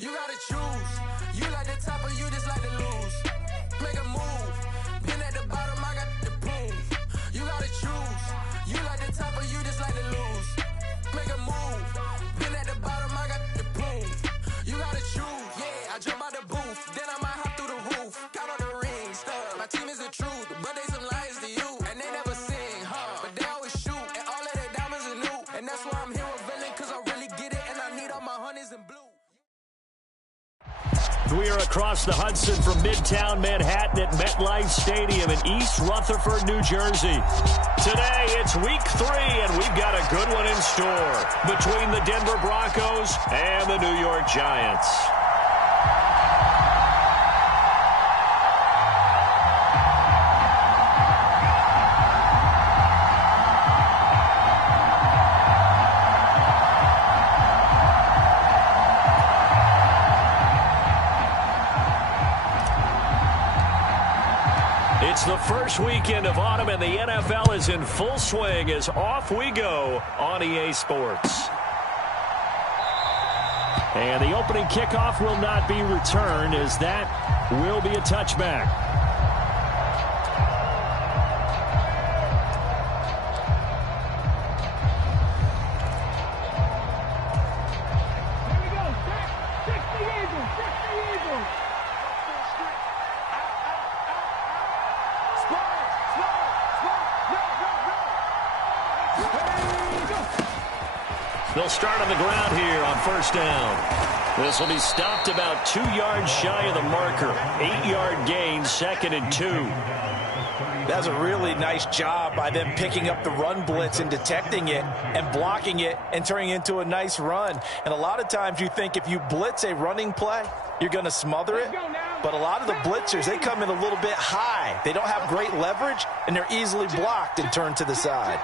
You gotta choose. You like the top or you just like to lose. Make a move. Been at the bottom, I got the prove. You gotta choose. You like the top or you just like to lose. Make a move. Been at the bottom, I got the prove. You gotta choose. Yeah, I jump out the booth. Then I might hop through the roof. Count on the rings. My team is the truth, but they some liars to you. And they never sing, but they always shoot. And all of their diamonds are new. And that's why I'm here with villain, cause I really get it. And I need all my honeys in blue. We are across the Hudson from Midtown Manhattan at MetLife Stadium in East Rutherford, New Jersey. Today, it's week 3, and we've got a good one in store between the Denver Broncos and the New York Giants. It's the first weekend of autumn, and the NFL is in full swing as off we go on EA Sports. And the opening kickoff will not be returned, as that will be a touchback. They'll start on the ground here on first down. This will be stopped about 2 yards shy of the marker. 8-yard gain, 2nd and 2. That's a really nice job by them picking up the run blitz and detecting it and blocking it and turning it into a nice run. And a lot of times you think if you blitz a running play, you're going to smother it. But a lot of the blitzers, they come in a little bit high. They don't have great leverage, and they're easily blocked and turned to the side.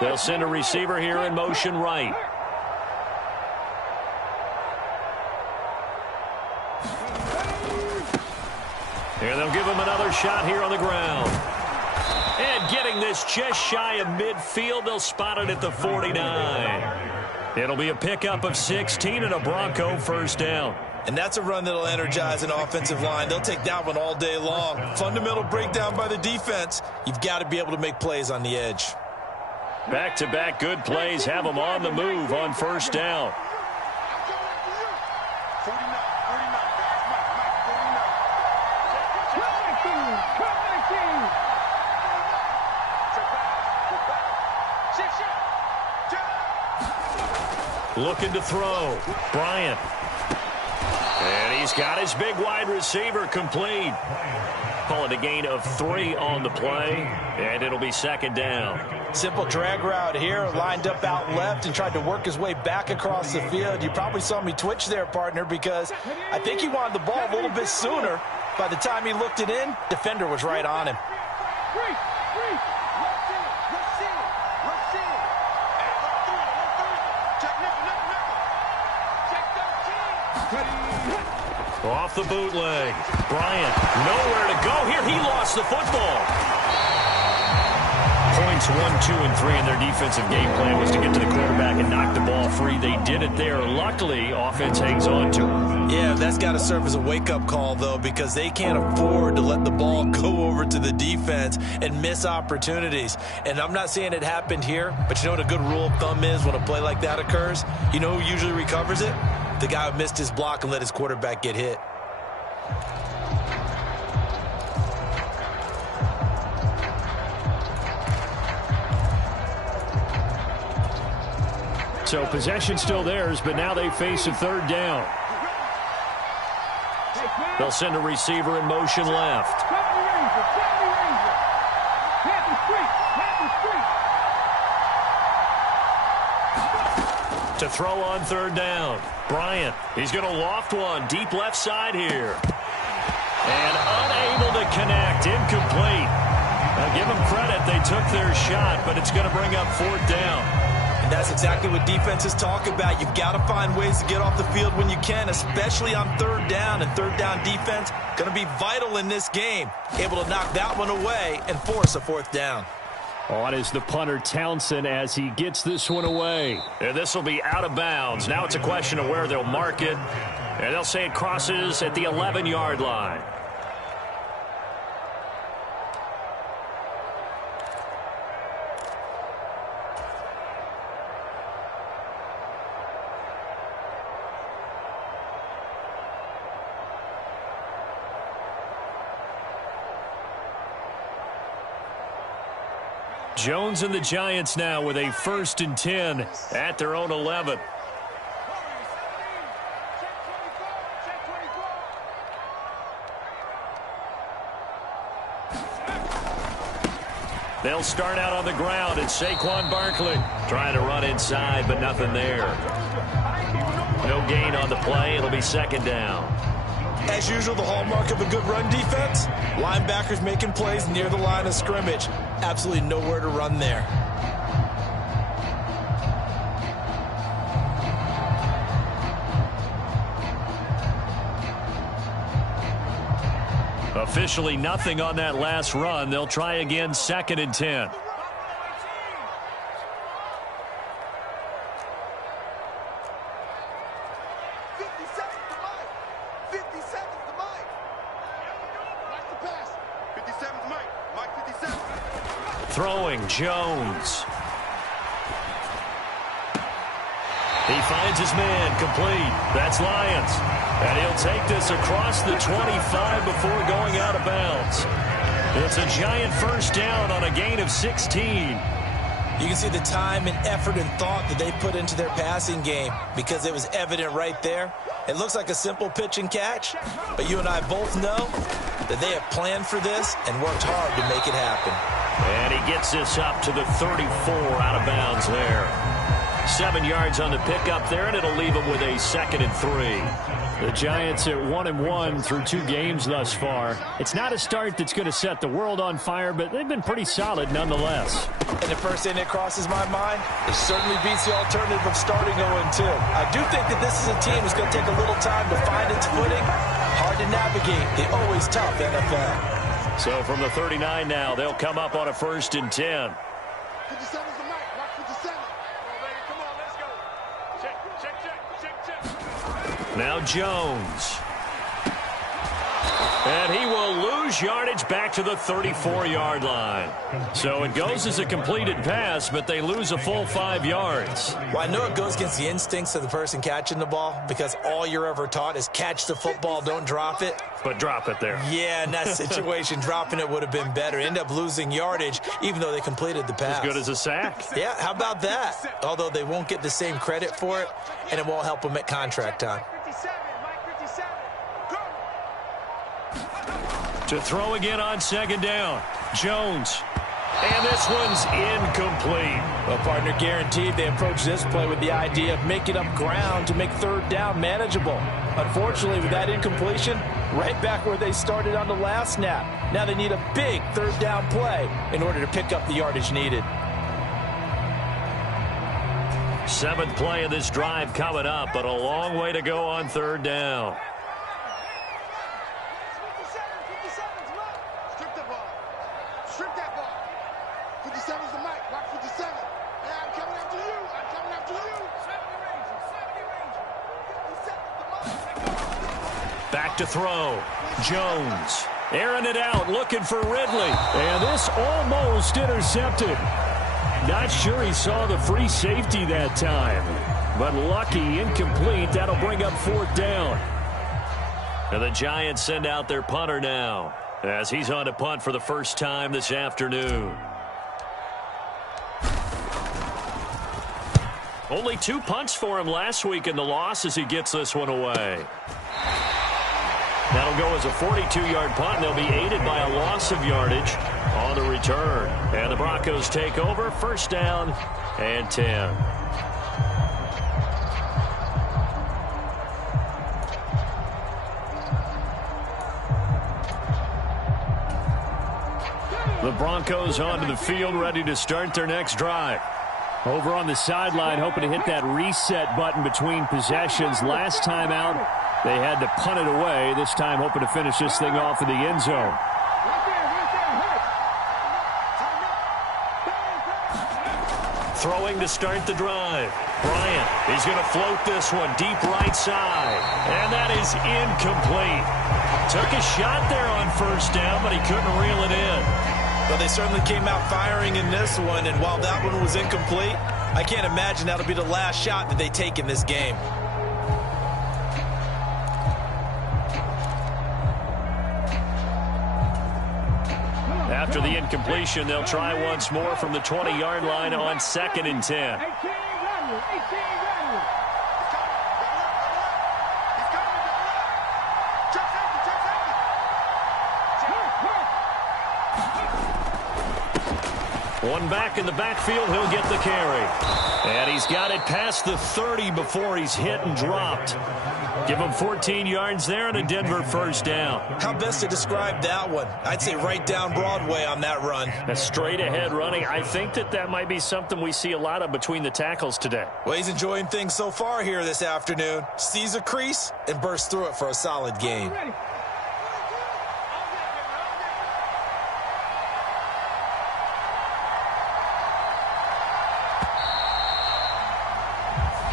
They'll send a receiver here in motion right. And they'll give him another shot here on the ground. And getting this just shy of midfield, they'll spot it at the 49. It'll be a pickup of 16 and a Bronco first down. And that's a run that'll energize an offensive line. They'll take that one all day long. Fundamental breakdown by the defense. You've got to be able to make plays on the edge. Back-to-back good plays have them on the move on first down. Looking to throw. Bryant. And he's got his big wide receiver complete. Call it a gain of 3 on the play, and it'll be 2nd down. Simple drag route here, lined up out left and tried to work his way back across the field. You probably saw me twitch there, partner, because I think he wanted the ball a little bit sooner. By the time he looked it in, defender was right on him. Off the bootleg. Bryant, nowhere to go here. He lost the football. Points 1, 2, and 3 in their defensive game plan was to get to the quarterback and knock the ball free. They did it there. Luckily, offense hangs on to it. Yeah, that's got to serve as a wake-up call, though, because they can't afford to let the ball go over to the defense and miss opportunities. And I'm not saying it happened here, but you know what a good rule of thumb is when a play like that occurs? You know who usually recovers it? The guy who missed his block and let his quarterback get hit. So possession still theirs, but now they face a 3rd down. They'll send a receiver in motion left. To throw on 3rd down. Bryant, he's going to loft one deep left side here. And unable to connect, incomplete. Now give them credit, they took their shot, but it's going to bring up 4th down. And that's exactly what defenses talk about. You've got to find ways to get off the field when you can, especially on third down. And third down defense going to be vital in this game. Able to knock that one away and force a fourth down. On is the punter Townsend as he gets this one away. And this will be out of bounds. Now it's a question of where they'll mark it. And they'll say it crosses at the 11-yard line. Jones and the Giants now with a 1st and 10 at their own 11. They'll start out on the ground, and Saquon Barkley trying to run inside, but nothing there. No gain on the play. It'll be 2nd down. As usual, the hallmark of a good run defense, linebackers making plays near the line of scrimmage. Absolutely nowhere to run there. Officially nothing on that last run. They'll try again, 2nd and 10. Throwing, Jones. He finds his man, complete. That's Lions. And he'll take this across the 25 before going out of bounds. It's a giant 1st down on a gain of 16. You can see the time and effort and thought that they put into their passing game because it was evident right there. It looks like a simple pitch and catch, but you and I both know that they have planned for this and worked hard to make it happen. And he gets this up to the 34 out of bounds there. 7 yards on the pickup there, and it'll leave him with a 2nd and 3. The Giants at 1-1 through 2 games thus far. It's not a start that's going to set the world on fire, but they've been pretty solid nonetheless. And the first thing that crosses my mind, it certainly beats the alternative of starting 0-2. I do think that this is a team that's going to take a little time to find its footing. Hard to navigate the always tough NFL. So from the 39 now, they'll come up on a 1st and 10. 57's the mic. Rock 57. Come on, baby. Come on, let's go. Check. Now Jones. And he will lose yardage back to the 34-yard line. So it goes as a completed pass, but they lose a full 5 yards. Well, I know it goes against the instincts of the person catching the ball because all you're ever taught is catch the football, don't drop it. But drop it there. Yeah, in that situation, dropping it would have been better. End up losing yardage, even though they completed the pass. As good as a sack. Yeah, how about that? Although they won't get the same credit for it, and it won't help them at contract time. To throw again on 2nd down. Jones. And this one's incomplete. Well, partner, guaranteed they approach this play with the idea of making up ground to make 3rd down manageable. Unfortunately, with that incompletion, right back where they started on the last snap. Now they need a big 3rd down play in order to pick up the yardage needed. 7th play of this drive coming up, but a long way to go on 3rd down. Strip that ball. 57's the mic. Rock 57. Hey, I'm coming after you. I'm coming after you. 70 Ranger. Back to throw. Jones. Airing it out, looking for Ridley. And this almost intercepted. Not sure he saw the free safety that time. But lucky, incomplete. That'll bring up 4th down. And the Giants send out their punter now, as he's on to punt for the first time this afternoon. Only 2 punts for him last week in the loss as he gets this one away. That'll go as a 42-yard punt, and they'll be aided by a loss of yardage on the return. And the Broncos take over, 1st down and 10. The Broncos onto the field, ready to start their next drive. Over on the sideline, hoping to hit that reset button between possessions. Last time out, they had to punt it away. This time, hoping to finish this thing off in the end zone. Throwing to start the drive. Bryant, he's going to float this one deep right side. And that is incomplete. Took a shot there on first down, but he couldn't reel it in. But they certainly came out firing in this one, and while that one was incomplete, I can't imagine that'll be the last shot that they take in this game. After the incompletion, they'll try once more from the 20-yard line on 2nd and 10. One back in the backfield, he'll get the carry. And he's got it past the 30 before he's hit and dropped. Give him 14 yards there and a Denver first down. How best to describe that one? I'd say right down Broadway on that run. A straight ahead running. I think that might be something we see a lot of between the tackles today. Well, he's enjoying things so far here this afternoon. Sees a crease and bursts through it for a solid gain.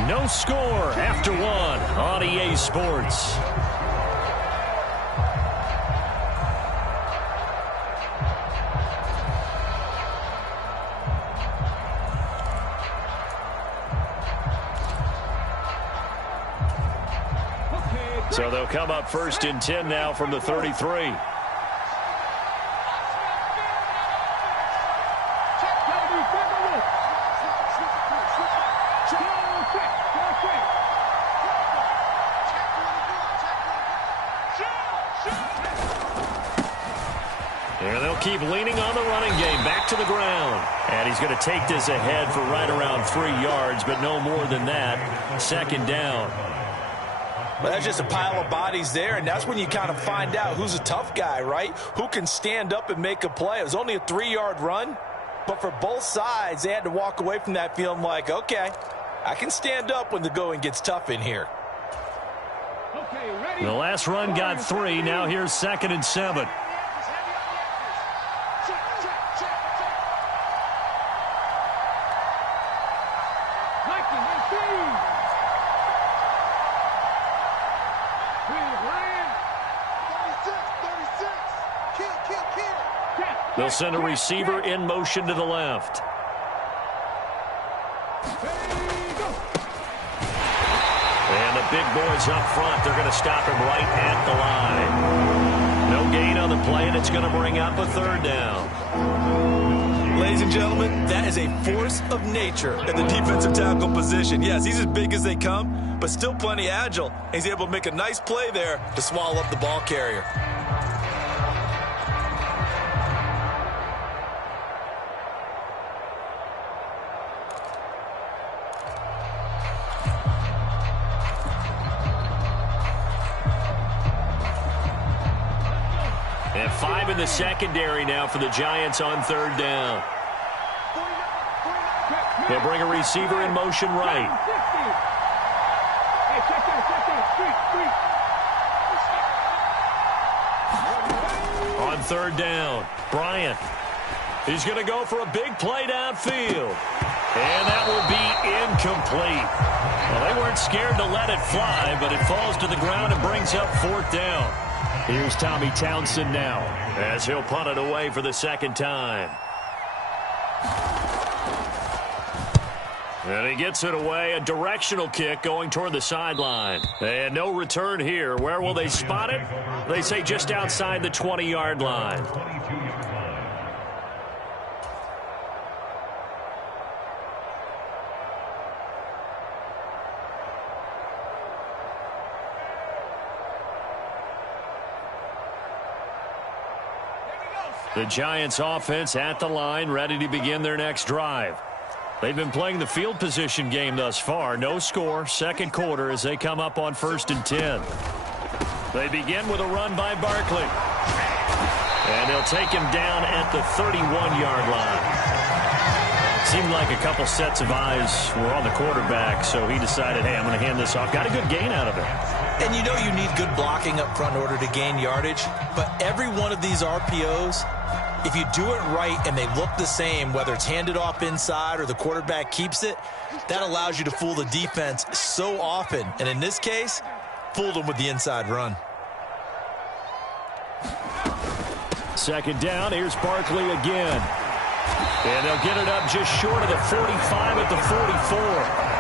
No score after one on EA Sports. So they'll come up 1st and 10 now from the 33. And they'll keep leaning on the running game. Back to the ground. And he's going to take this ahead for right around 3 yards, but no more than that. 2nd down. Well, that's just a pile of bodies there, and that's when you kind of find out who's a tough guy, right? Who can stand up and make a play. It was only a 3-yard run, but for both sides, they had to walk away from that feeling like, okay, I can stand up when the going gets tough in here. The last run got 3. Now here's 2nd and 7. They'll send a receiver in motion to the left. And the big boys up front, they're going to stop him right at the line. No gain on the play, and it's going to bring up a 3rd down. Ladies and gentlemen, that is a force of nature in the defensive tackle position. Yes, he's as big as they come, but still plenty agile. He's able to make a nice play there to swallow up the ball carrier. And 5 in the secondary now for the Giants on 3rd down. They'll bring a receiver in motion right. On 3rd down, Bryant. He's going to go for a big play downfield. And that will be incomplete. Well, they weren't scared to let it fly, but it falls to the ground and brings up 4th down. Here's Tommy Townsend now as he'll punt it away for the 2nd time. And he gets it away, a directional kick going toward the sideline. And no return here. Where will they spot it? They say just outside the 20-yard line. The Giants offense at the line, ready to begin their next drive. They've been playing the field position game thus far. No score, 2nd quarter as they come up on 1st and 10. They begin with a run by Barkley. And they'll take him down at the 31-yard line. seemed like a couple sets of eyes were on the quarterback, so he decided, hey, I'm going to hand this off. Got a good gain out of it. And you know you need good blocking up front in order to gain yardage, but every one of these RPOs, if you do it right and they look the same, whether it's handed off inside or the quarterback keeps it, that allows you to fool the defense so often. And in this case, fooled them with the inside run. Second down, here's Barkley again. And they'll get it up just short of the 45 at the 44.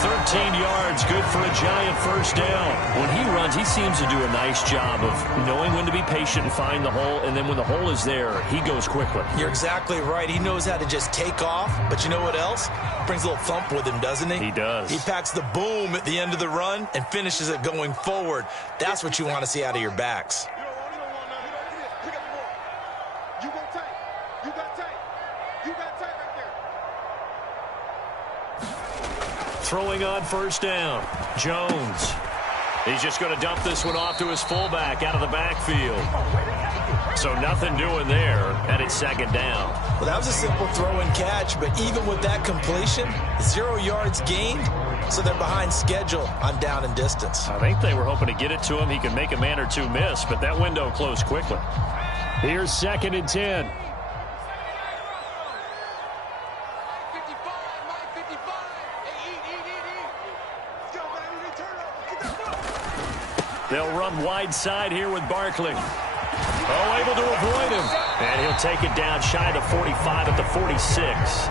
13 yards, good for a giant first down. When he runs, he seems to do a nice job of knowing when to be patient and find the hole, and then when the hole is there, he goes quickly. You're exactly right. He knows how to just take off, but you know what else? Brings a little thump with him, doesn't he? He does. He packs the boom at the end of the run and finishes it going forward. That's what you want to see out of your backs. Throwing on first down, Jones. He's just going to dump this one off to his fullback out of the backfield. So nothing doing there, and it's second down. Well, that was a simple throw and catch, but even with that completion, 0 yards gained, so they're behind schedule on down and distance. I think they were hoping to get it to him. He could make a man or two miss, but that window closed quickly. Here's 2nd and 10. They'll run wide side here with Barkley. Oh, able to avoid him. And he'll take it down shy of the 45 at the 46.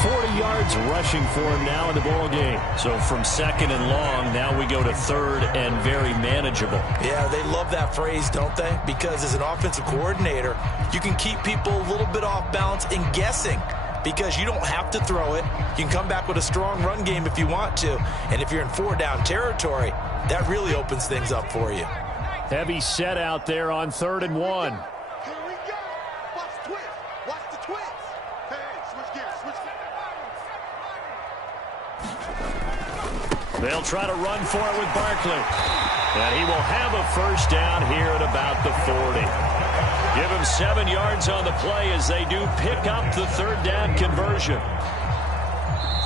40 yards rushing for him now in the ball game. So from 2nd and long, now we go to 3rd and very manageable. Yeah, they love that phrase, don't they? Because as an offensive coordinator, you can keep people a little bit off balance and guessing. Because you don't have to throw it. You can come back with a strong run game if you want to. And if you're in 4-down territory, that really opens things up for you. Heavy set out there on 3rd and 1. Here we go. Watch the twist. Watch the twist. Hey, switch gears. Switch gears. They'll try to run for it with Barkley. And he will have a first down here at about the 40. Give him 7 yards on the play as they do pick up the 3rd down conversion.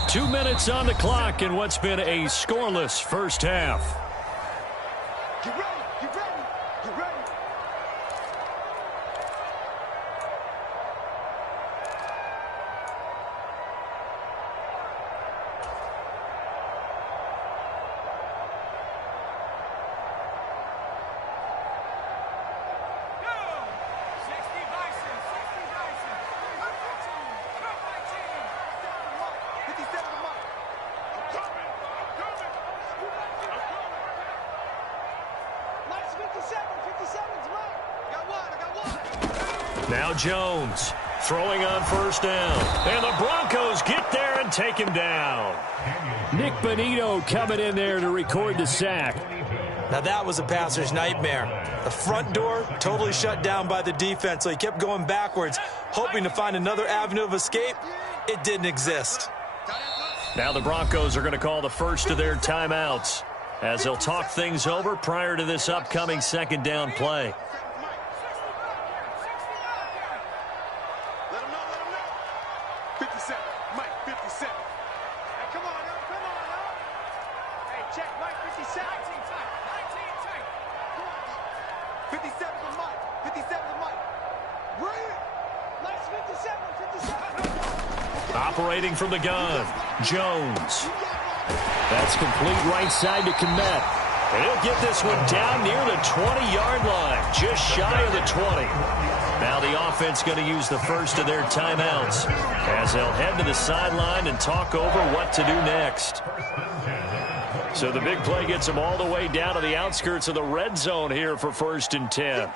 2 minutes on the clock in what's been a scoreless first half. Get ready. Get ready. Get ready. Now Jones throwing on first down. And the Broncos get there and take him down. Nick Bonito coming in there to record the sack. Now that was a passer's nightmare. The front door totally shut down by the defense, so he kept going backwards, hoping to find another avenue of escape. It didn't exist. Now the Broncos are going to call the first of their timeouts as they'll talk things over prior to this upcoming 2nd down play. Let him know. 57. Mike, 57. Hey, come on now. Hey, check Mike, 57. 19 tight. Come on. 57 to Mike. 57 to Mike. Bring it. Mike's 57. Operating from the gun, Jones. That's complete right side to Kmet. And he'll get this one down near the 20-yard line, just shy of the 20. Now the offense going to use the first of their timeouts as they'll head to the sideline and talk over what to do next. So the big play gets them all the way down to the outskirts of the red zone here for 1st and 10.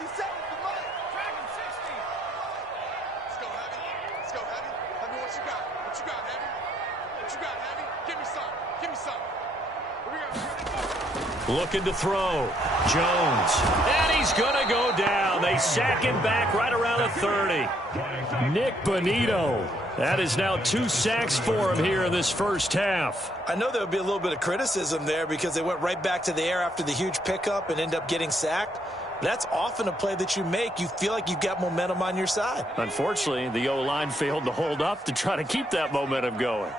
Looking to throw. Jones. And he's going to go down. They sack him back right around the 30. Nick Bonito. That is now 2 sacks for him here in this first half. I know there would be a little bit of criticism there because they went right back to the air after the huge pickup and ended up getting sacked. That's often a play that you make. You feel like you've got momentum on your side. Unfortunately, the O-line failed to hold up to try to keep that momentum going.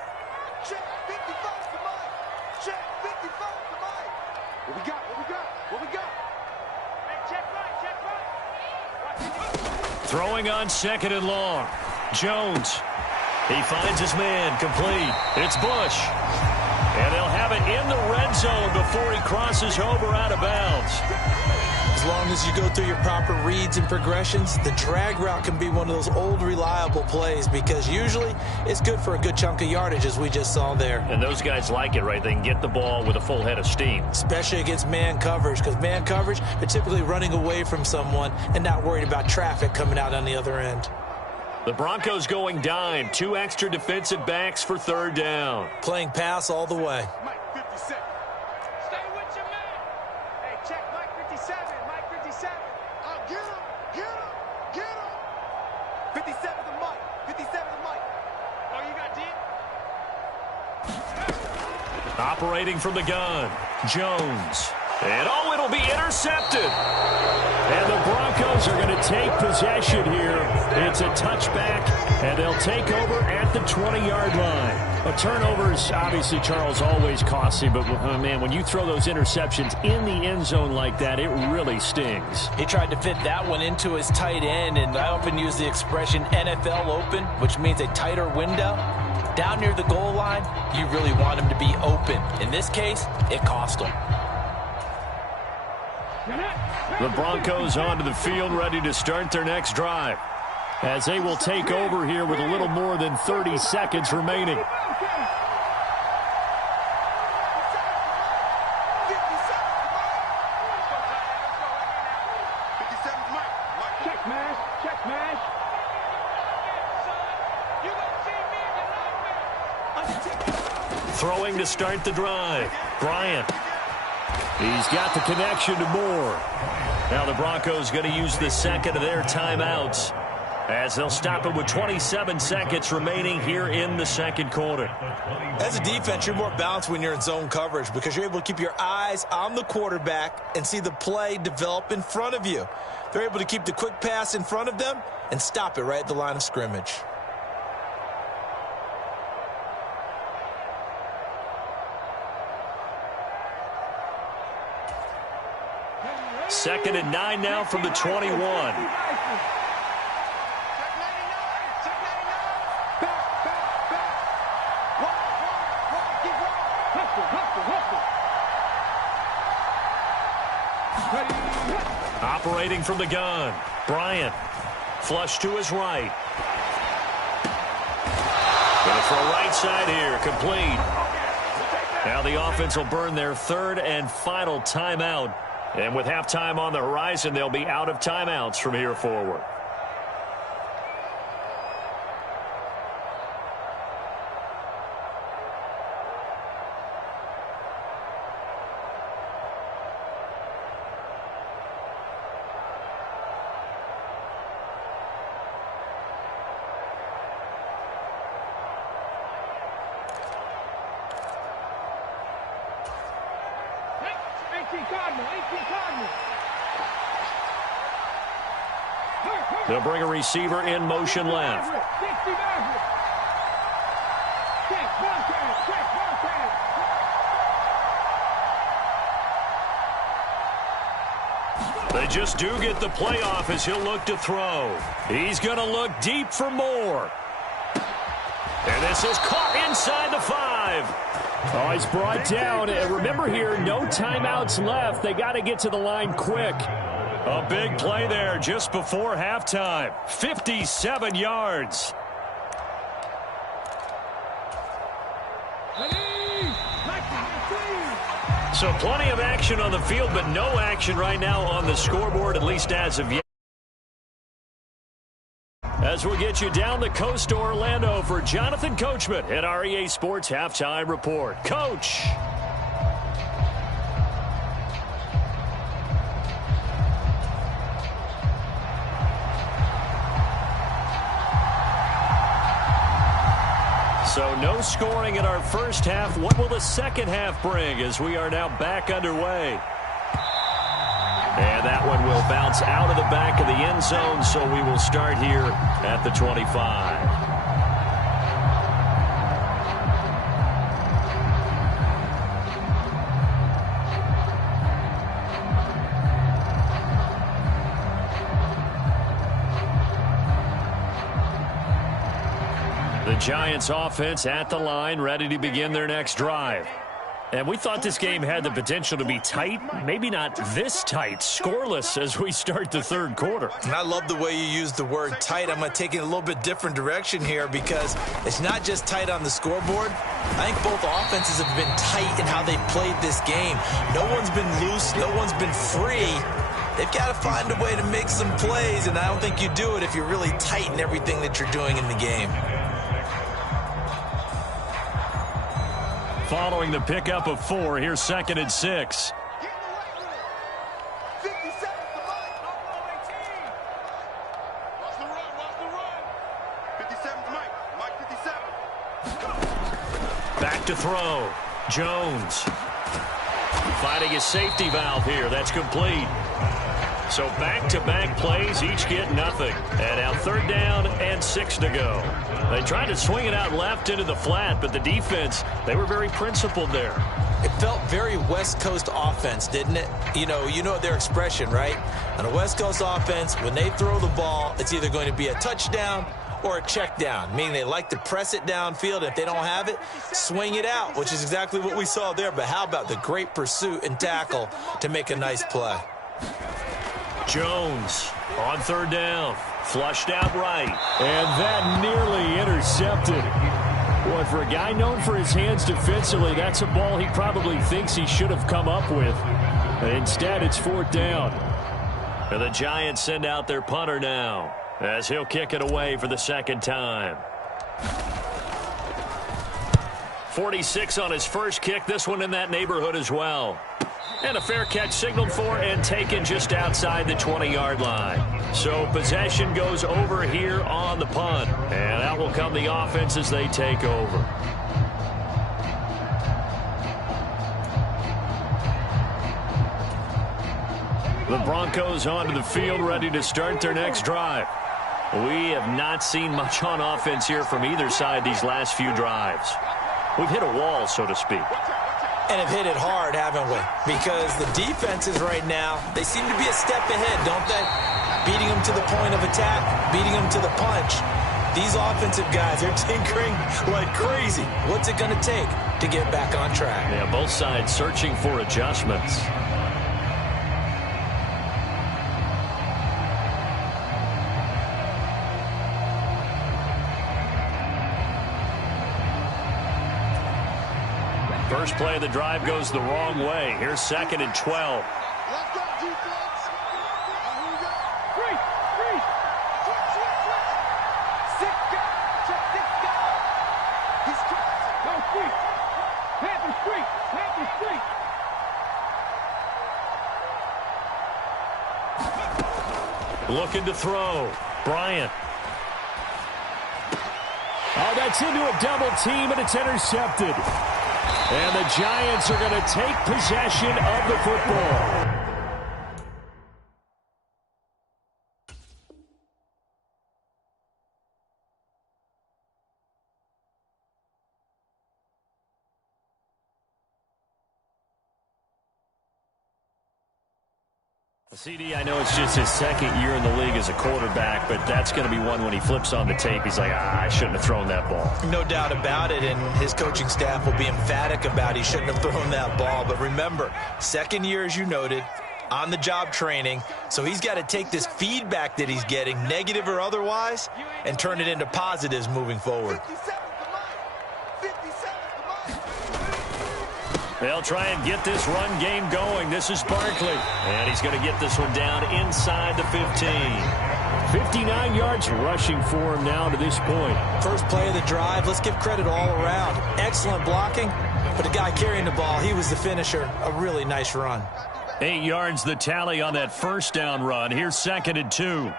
Check 55 to Mike. Check 55 to Mike. What we got? What we got? What we got? Hey, check right, check right. Throwing on 2nd and long. Jones. He finds his man, complete. It's Bush. And they'll have it in the red zone before he crosses over out of bounds. As long as you go through your proper reads and progressions, the drag route can be one of those old reliable plays because usually it's good for a good chunk of yardage, as we just saw there. And those guys like it, right? They can get the ball with a full head of steam. Especially against man coverage, because man coverage, they're typically running away from someone and not worried about traffic coming out on the other end. The Broncos going dime. 2 extra defensive backs for 3rd down. Playing pass all the way. Mike 57. Stay with your man. Hey, check Mike 57. Mike 57. Get him. Get him. Get him. 57 to Mike. 57 to Mike. Oh, you got D? Operating from the gun. Jones. And oh, it'll be intercepted. And the Broncos are going to take possession here. It's a touchback, and they'll take over at the 20-yard line. A turnover's obviously, Charles, always costly, but, man, when you throw those interceptions in the end zone like that, it really stings. He tried to fit that one into his tight end, and I often use the expression NFL open, which means a tighter window. Down near the goal line, you really want him to be open. In this case, it cost him. The Broncos onto the field, ready to start their next drive, as they will take over here with a little more than 30 seconds remaining. Check mash. Check mash. Throwing to start the drive. Bryant. He's got the connection to Moore. Now the Broncos going to use the second of their timeouts as they'll stop it with 27 seconds remaining here in the second quarter. As a defense, you're more balanced when you're in zone coverage because you're able to keep your eyes on the quarterback and see the play develop in front of you. They're able to keep the quick pass in front of them and stop it right at the line of scrimmage. Second and 9 now from the 21. Operating from the gun. Bryant. Flush to his right. Going to throw right side here. Complete. Now the offense will burn their 3rd and final timeout. And with halftime on the horizon, they'll be out of timeouts from here forward. They'll bring a receiver in motion left. They just do get the playoff as he'll look to throw. He's going to look deep for Moore. And this is caught inside the 5. Oh, he's brought down. And remember here, no timeouts left. They got to get to the line quick. A big play there just before halftime. 57 yards. So plenty of action on the field, but no action right now on the scoreboard, at least as of yet. As we'll get you down the coast to Orlando for Jonathan Coachman at REA Sports Halftime Report. Coach. So no scoring in our first half. What will the second half bring as we are now back underway? And And that one will bounce out of the back of the end zone, so we will start here at the 25. The Giants offense at the line, ready to begin their next drive. And we thought this game had the potential to be tight, maybe not this tight, scoreless as we start the third quarter. And I love the way you use the word tight. I'm going to take it a little bit different direction here because it's not just tight on the scoreboard. I think both offenses have been tight in how they've played this game. No one's been loose. No one's been free. They've got to find a way to make some plays, and I don't think you do it if you're really tight in everything that you're doing in the game. Following the pickup of 4, here's 2nd and 6. Back to throw. Jones. Finding his safety valve here. That's complete. So back-to-back plays, each get nothing. And now 3rd down and 6 to go. They tried to swing it out left into the flat, but the defense, they were very principled there. It felt very West Coast offense, didn't it? You know their expression, right? On a West Coast offense, when they throw the ball, it's either going to be a touchdown or a check down, meaning they like to press it downfield. If they don't have it, swing it out, which is exactly what we saw there. But how about the great pursuit and tackle to make a nice play? Jones on 3rd down, flushed out right, and that nearly intercepted. Boy, for a guy known for his hands defensively, that's a ball he probably thinks he should have come up with. Instead, it's 4th down. And the Giants send out their punter now, as he'll kick it away for the 2nd time. 46 on his first kick, this one in that neighborhood as well. And a fair catch signaled for and taken just outside the 20-yard line. So possession goes over here on the punt. And out will come the offense as they take over. The Broncos onto the field, ready to start their next drive. We have not seen much on offense here from either side these last few drives. We've hit a wall, so to speak. And have hit it hard, haven't we? Because the defenses right now, they seem to be a step ahead, don't they? Beating them to the point of attack, beating them to the punch. These offensive guys, they're tinkering like crazy. What's it going to take to get back on track? Yeah, both sides searching for adjustments. First play of the drive goes the wrong way. Here's 2nd and 12. Let's go, defense. Here we go. Free. Switch. 6 guys. Check 6 guys. He's crossing. Go free. Panther free. Looking to throw. Bryant. Oh, that's into a double team, and it's intercepted. And the Giants are going to take possession of the football. CD, I know it's just his 2nd year in the league as a quarterback, but that's going to be one when he flips on the tape. He's like, I shouldn't have thrown that ball. No doubt about it, and his coaching staff will be emphatic about he shouldn't have thrown that ball. But remember, 2nd year, as you noted, on-the-job training, so he's got to take this feedback that he's getting, negative or otherwise, and turn it into positives moving forward. They'll try and get this run game going. This is Barkley. And he's going to get this one down inside the 15. 59 yards rushing for him now to this point. First play of the drive. Let's give credit all around. Excellent blocking. But the guy carrying the ball, he was the finisher. A really nice run. 8 yards the tally on that first down run. Here's 2nd and 2.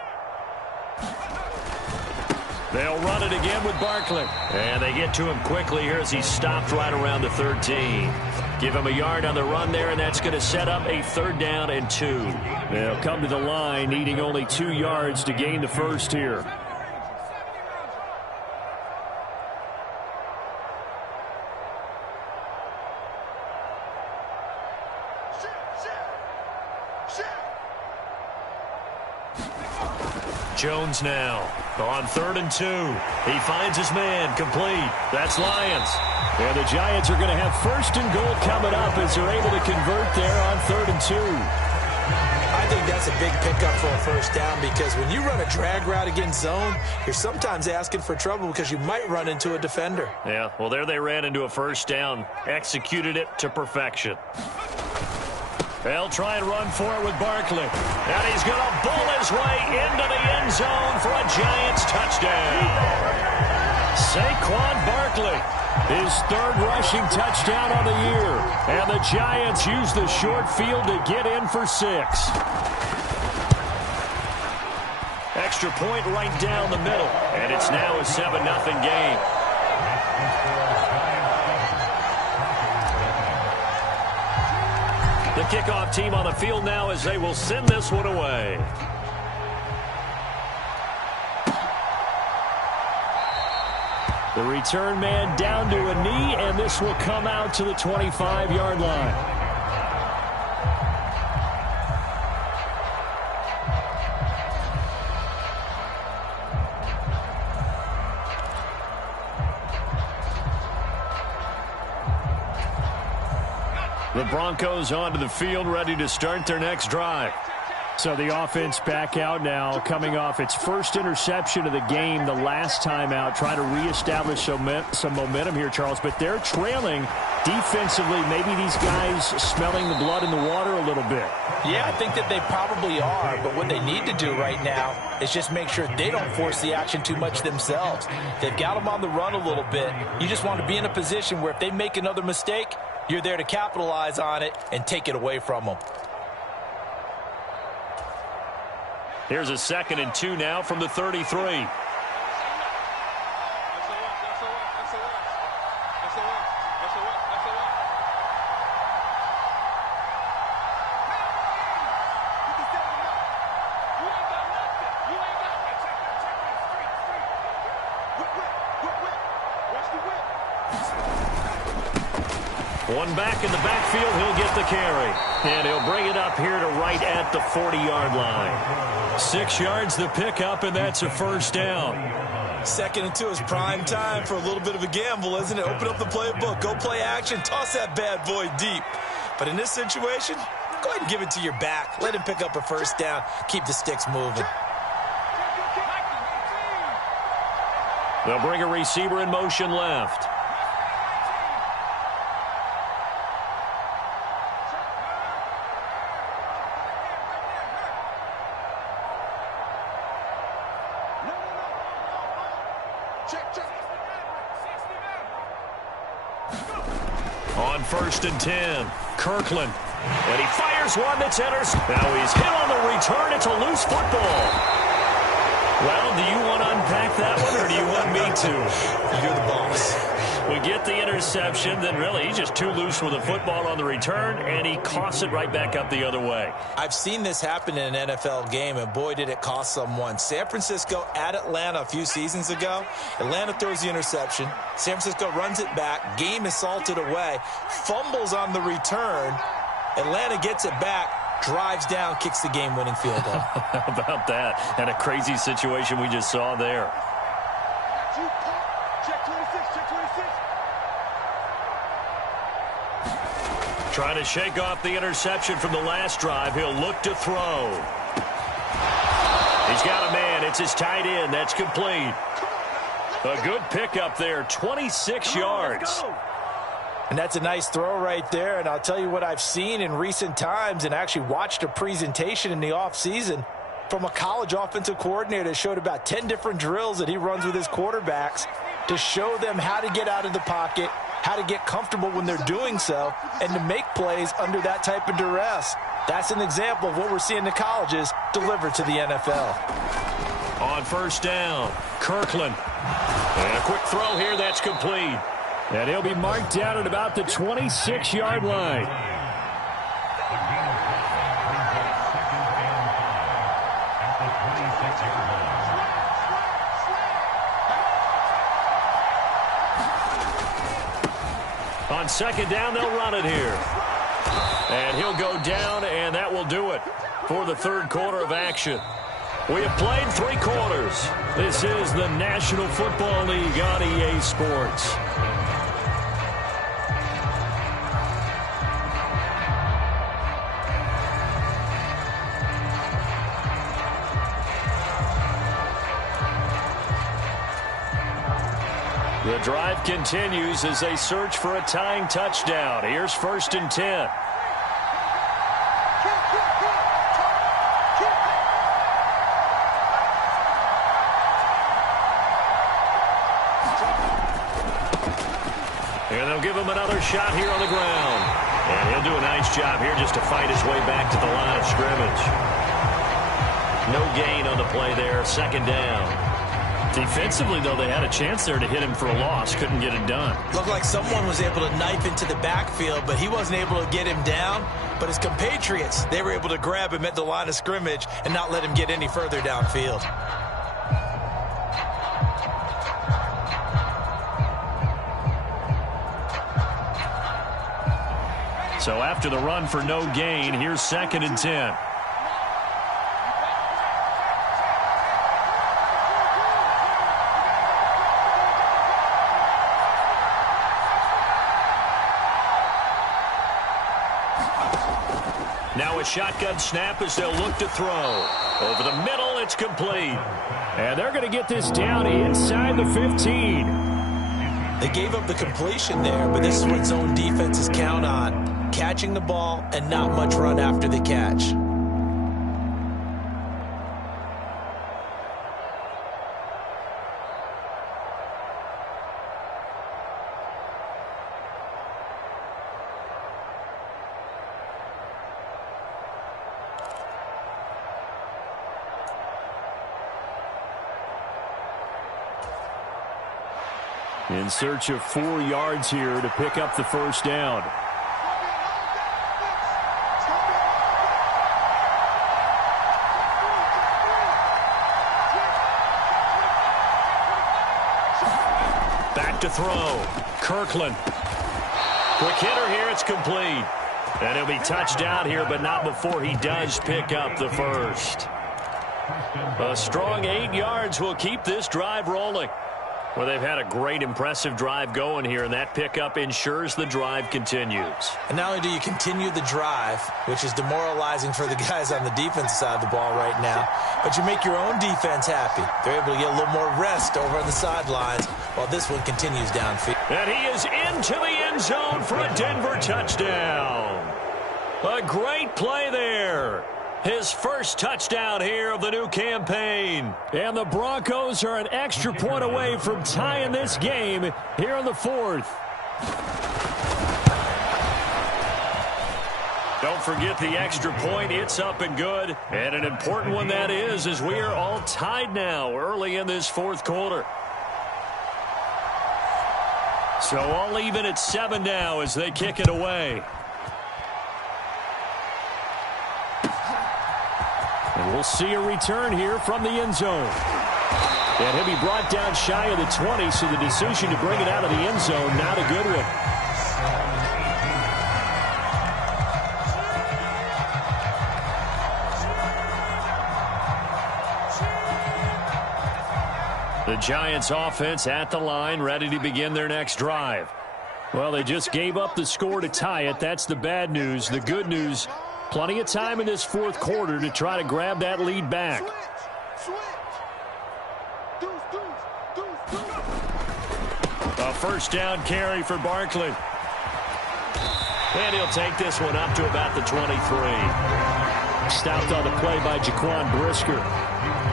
They'll run it again with Barkley. And they get to him quickly here as he's stopped right around the 13. Give him a yard on the run there, and that's going to set up a 3rd down and 2. They'll come to the line, needing only 2 yards to gain the first here. Jones now on 3rd and 2. He finds his man, complete. That's Lions. And the Giants are going to have 1st and goal coming up as they're able to convert there on 3rd and 2. I think that's a big pickup for a 1st down, because when you run a drag route against zone, you're sometimes asking for trouble because you might run into a defender. Yeah, well, there they ran into a 1st down, executed it to perfection. They'll try and run for it with Barkley. And he's going to bull his way into the end zone for a Giants touchdown. Saquon Barkley, his 3rd rushing touchdown on the year. And the Giants use the short field to get in for 6. Extra point right down the middle. And it's now a 7-0 game. The kickoff team on the field now as they will send this one away. The return man down to a knee, and this will come out to the 25-yard line. The Broncos onto the field, ready to start their next drive. So the offense back out now, coming off its 1st interception of the game the last time out, trying to reestablish some momentum here, Charles. But they're trailing defensively. Maybe these guys smelling the blood in the water a little bit. Yeah, I think that they probably are. But what they need to do right now is just make sure they don't force the action too much themselves. They've got them on the run a little bit. You just want to be in a position where if they make another mistake, you're there to capitalize on it and take it away from them. Here's a 2nd and 2 now from the 33. One back in the backfield, he'll get the carry. And he'll bring it up here to right at the 40-yard line. 6 yards the pickup, and that's a 1st down. 2nd and 2 is prime time for a little bit of a gamble, isn't it? Open up the playbook, go play action, toss that bad boy deep. But in this situation, go ahead and give it to your back. Let him pick up a 1st down, keep the sticks moving. They'll bring a receiver in motion left. On 1st and 10, Kirkland. And he fires one that's intercepted. Now he's hit on the return. It's a loose football. Well, do you want to unpack that one, or do you want me to? You're the boss. We get the interception, then really he's just too loose with the football on the return, and he coughs it right back up the other way. I've seen this happen in an NFL game, and boy, did it cost someone. San Francisco at Atlanta a few seasons ago. Atlanta throws the interception. San Francisco runs it back. Game is salted away. Fumbles on the return. Atlanta gets it back, drives down, kicks the game-winning field goal. How about that? And a crazy situation we just saw there. Check 26, check 26. Trying to shake off the interception from the last drive. He'll look to throw. He's got a man. It's his tight end. That's complete. A good pickup there, 26 yards. And that's a nice throw right there. And I'll tell you what I've seen in recent times and actually watched a presentation in the offseason from a college offensive coordinator that showed about 10 different drills that he runs with his quarterbacks to show them how to get out of the pocket, how to get comfortable when they're doing so, and to make plays under that type of duress. That's an example of what we're seeing the colleges deliver to the NFL. On 1st down, Kirkland. And a quick throw here, that's complete. And he'll be marked down at about the 26-yard line. On second down, they'll run it here. And he'll go down, and that will do it for the third quarter of action. We have played 3 quarters. This is the National Football League on EA Sports. The drive continues as they search for a tying touchdown. Here's 1st and 10. And they'll give him another shot here on the ground. And he'll do a nice job here just to fight his way back to the line of scrimmage. No gain on the play there, 2nd down. Defensively, though, they had a chance there to hit him for a loss. Couldn't get it done. Looked like someone was able to knife into the backfield, but he wasn't able to get him down. But his compatriots, they were able to grab him at the line of scrimmage and not let him get any further downfield. So after the run for no gain, here's 2nd and 10. Now a shotgun snap as they'll look to throw. Over the middle, it's complete. And they're going to get this down inside the 15. They gave up the completion there, but this is what zone defenses count on. Catching the ball and not much run after the catch. In search of 4 yards here to pick up the 1st down. Back to throw. Kirkland. Quick hitter here. It's complete. And he'll be touched down here, but not before he does pick up the 1st. A strong 8 yards will keep this drive rolling. Well, they've had a great, impressive drive going here, and that pickup ensures the drive continues. And not only do you continue the drive, which is demoralizing for the guys on the defensive side of the ball right now, but you make your own defense happy. They're able to get a little more rest over on the sidelines while this one continues downfield. And he is into the end zone for a Denver touchdown. A great play there. His first touchdown here of the new campaign. And the Broncos are an extra point away from tying this game here in the 4th. Don't forget the extra point. It's up and good. And an important one that is, as we are all tied now early in this 4th quarter. So all even at 7 now as they kick it away. And we'll see a return here from the end zone. And he'll be brought down shy of the 20, so the decision to bring it out of the end zone, not a good one. The Giants offense at the line, ready to begin their next drive. Well, they just gave up the score to tie it. That's the bad news. The good news, plenty of time in this 4th quarter to try to grab that lead back. A 1st down carry for Barkley. And he'll take this one up to about the 23. Stopped on the play by Jaquan Brisker.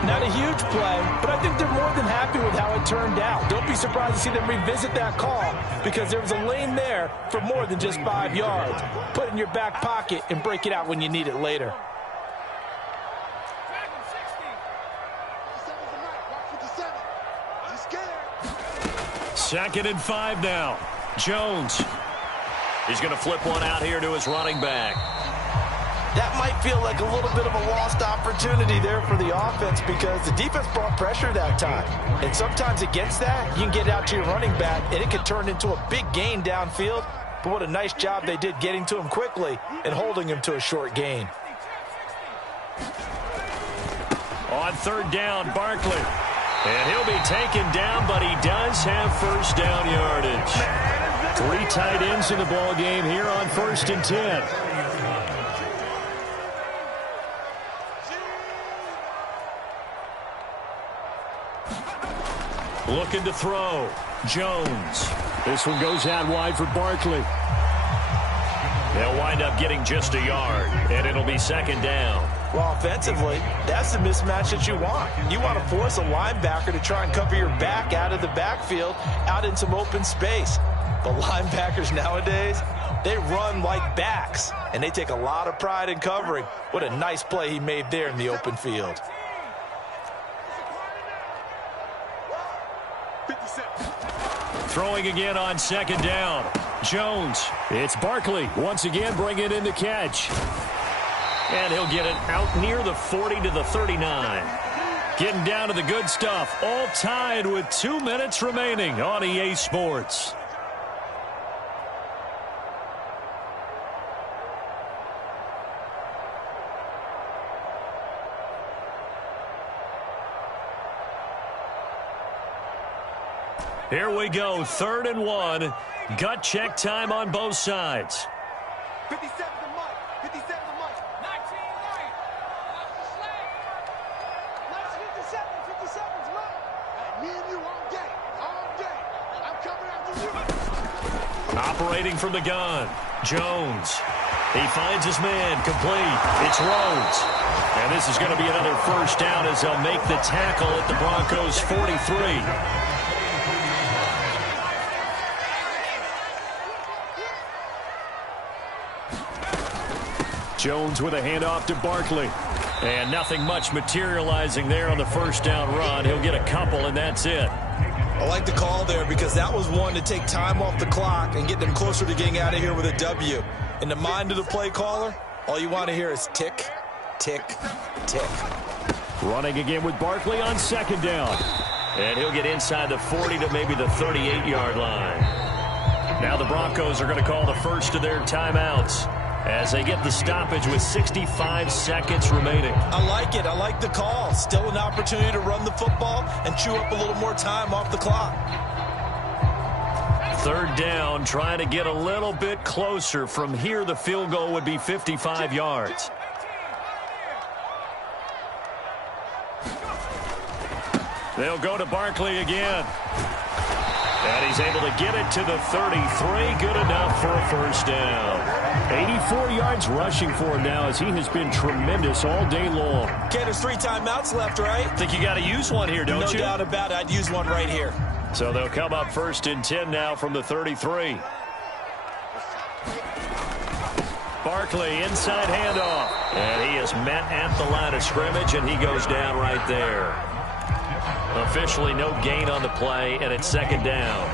Not a huge play, but I think they're more than happy with how it turned out. Don't be surprised to see them revisit that call because there was a lane there for more than just 5 yards. Put it in your back pocket and break it out when you need it later. Second and 5 now. Jones. He's going to flip one out here to his running back. That might feel like a little bit of a lost opportunity there for the offense because the defense brought pressure that time. And sometimes against that, you can get out to your running back, and it could turn into a big gain downfield. But what a nice job they did getting to him quickly and holding him to a short gain. On third down, Barkley. And he'll be taken down, but he does have first down yardage. 3 tight ends in the ball game here on 1st and 10. Looking to throw. Jones. This one goes out wide for Barkley. They'll wind up getting just a yard, and it'll be 2nd down. Well, offensively, that's the mismatch that you want. You want to force a linebacker to try and cover your back out of the backfield, out in some open space. But linebackers nowadays, they run like backs, and they take a lot of pride in covering. What a nice play he made there in the open field. 57. Throwing again on 2nd down. Jones. It's Barkley once again bringing in the catch. And he'll get it out near the 40 to the 39. Getting down to the good stuff. All tied with 2 minutes remaining on EA Sports. Here we go, 3rd and 1. Gut check time on both sides. 57 to Mike. 57 to Mike. 19 right. Nice 57 to Mike. Me and you all day. All day. I'm coming after you. Operating from the gun. Jones. He finds his man complete. It's Rhodes. And this is going to be another first down as they'll make the tackle at the Broncos' 43. Jones with a handoff to Barkley. And nothing much materializing there on the first down run. He'll get a couple, and that's it. I like the call there because that was one to take time off the clock and get them closer to getting out of here with a W. In the mind of the play caller, all you want to hear is tick, tick, tick. Running again with Barkley on 2nd down. And he'll get inside the 40 to maybe the 38-yard line. Now the Broncos are going to call the first of their timeouts as they get the stoppage with 65 seconds remaining. I like it. I like the call. Still an opportunity to run the football and chew up a little more time off the clock. 3rd down, trying to get a little bit closer. From here, the field goal would be 55 yards. They'll go to Barkley again. And he's able to get it to the 33. Good enough for a first down. 84 yards rushing for him now as he has been tremendous all day long. Okay, there's 3 timeouts left, right? Think you got to use one here, don't you? No doubt about it. I'd use one right here. So they'll come up 1st and 10 now from the 33. Barkley, inside handoff. And he is met at the line of scrimmage, and he goes down right there. Officially no gain on the play, and it's 2nd down.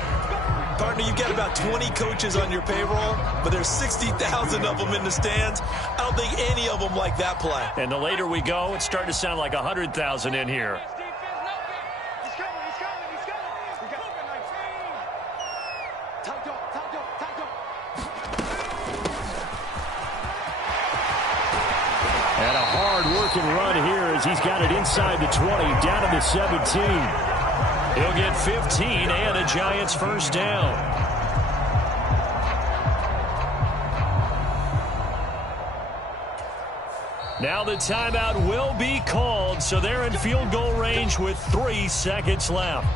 Partner, you've got about 20 coaches on your payroll, but there's 60,000 of them in the stands. I don't think any of them like that play. And the later we go, it's starting to sound like 100,000 in here. He's coming. We got 19. Tight dog. And a hard-working run here as he's got it inside the 20, down to the 17. He'll get 15 and a Giants first down. Now the timeout will be called, so they're in field goal range with 3 seconds left.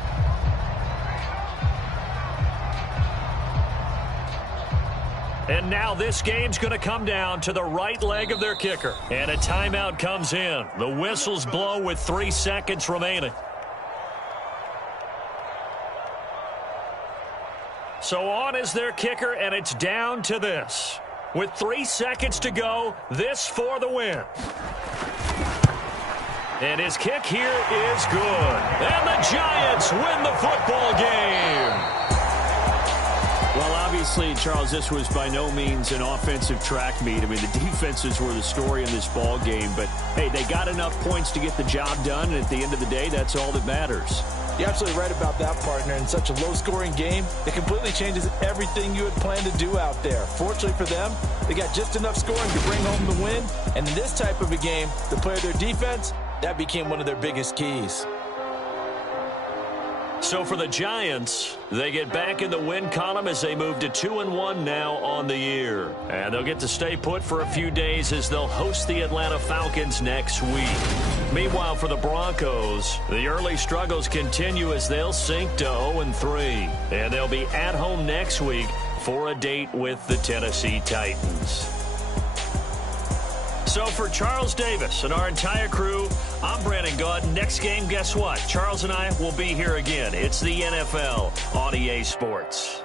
And now this game's going to come down to the right leg of their kicker. And a timeout comes in. The whistles blow with 3 seconds remaining. So on is their kicker, and it's down to this. With 3 seconds to go, this for the win. And his kick here is good. And the Giants win the football game. Well, obviously, Charles, this was by no means an offensive track meet. I mean, the defenses were the story in this ball game. But, hey, they got enough points to get the job done. And at the end of the day, that's all that matters. You're absolutely right about that, partner. In such a low-scoring game, it completely changes everything you had planned to do out there. Fortunately for them, they got just enough scoring to bring home the win. And in this type of a game, to play their defense, that became one of their biggest keys. So for the Giants, they get back in the win column as they move to 2-1 now on the year. And they'll get to stay put for a few days as they'll host the Atlanta Falcons next week. Meanwhile, for the Broncos, the early struggles continue as they'll sink to 0-3. And they'll be at home next week for a date with the Tennessee Titans. So for Charles Davis and our entire crew, I'm Brandon Gaud. Next game, guess what? Charles and I will be here again. It's the NFL on EA Sports.